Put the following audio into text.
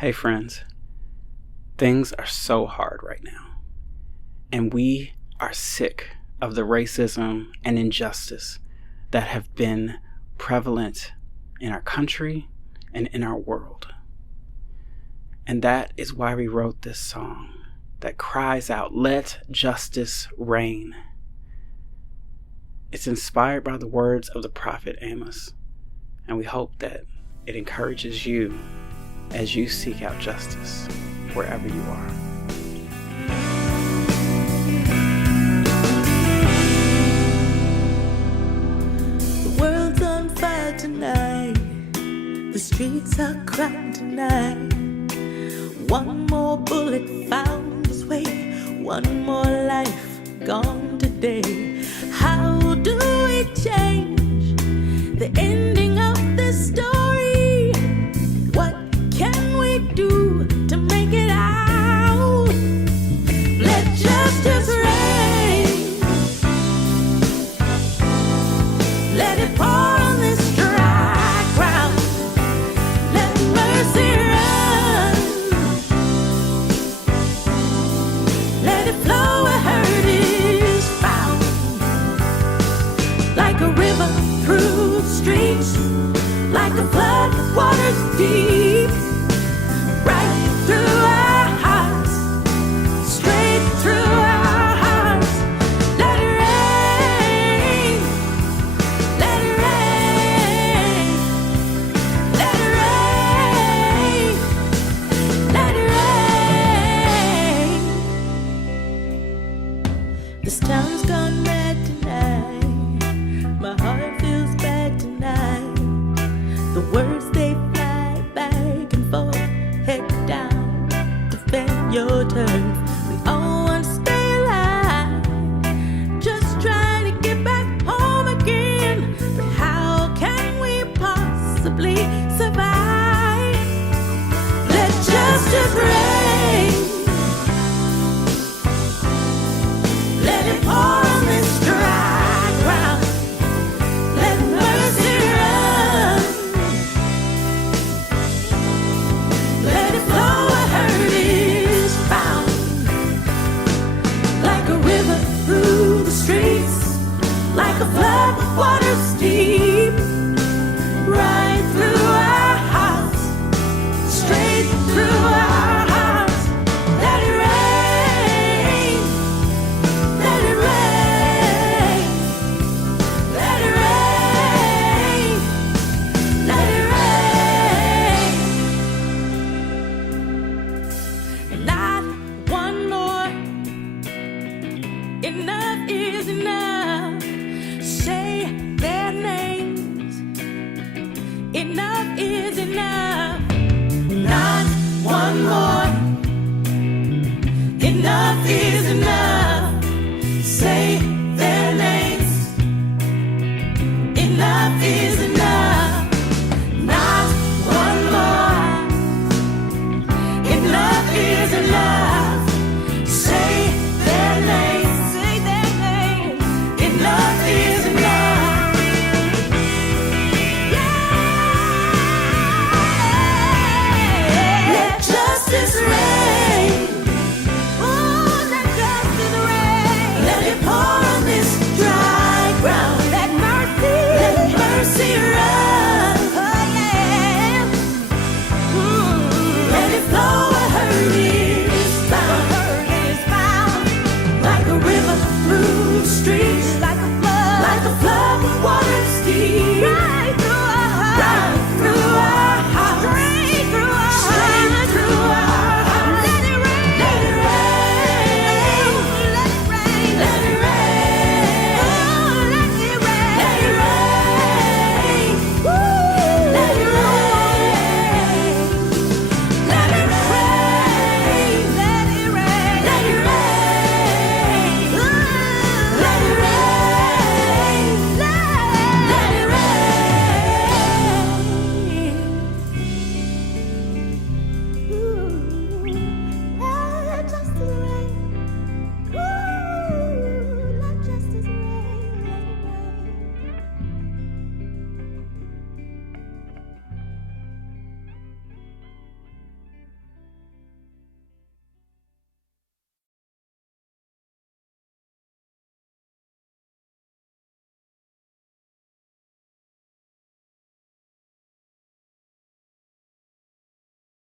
Hey friends, things are so hard right now, and we are sick of the racism and injustice that have been prevalent in our country and in our world. And that is why we wrote this song that cries out, "Let justice reign." It's inspired by the words of the prophet Amos, and we hope that it encourages you as you seek out justice wherever you are. The world's on fire tonight. The streets are cracked tonight. One more bullet found its way. One more life gone today. How do we change the ending of this story?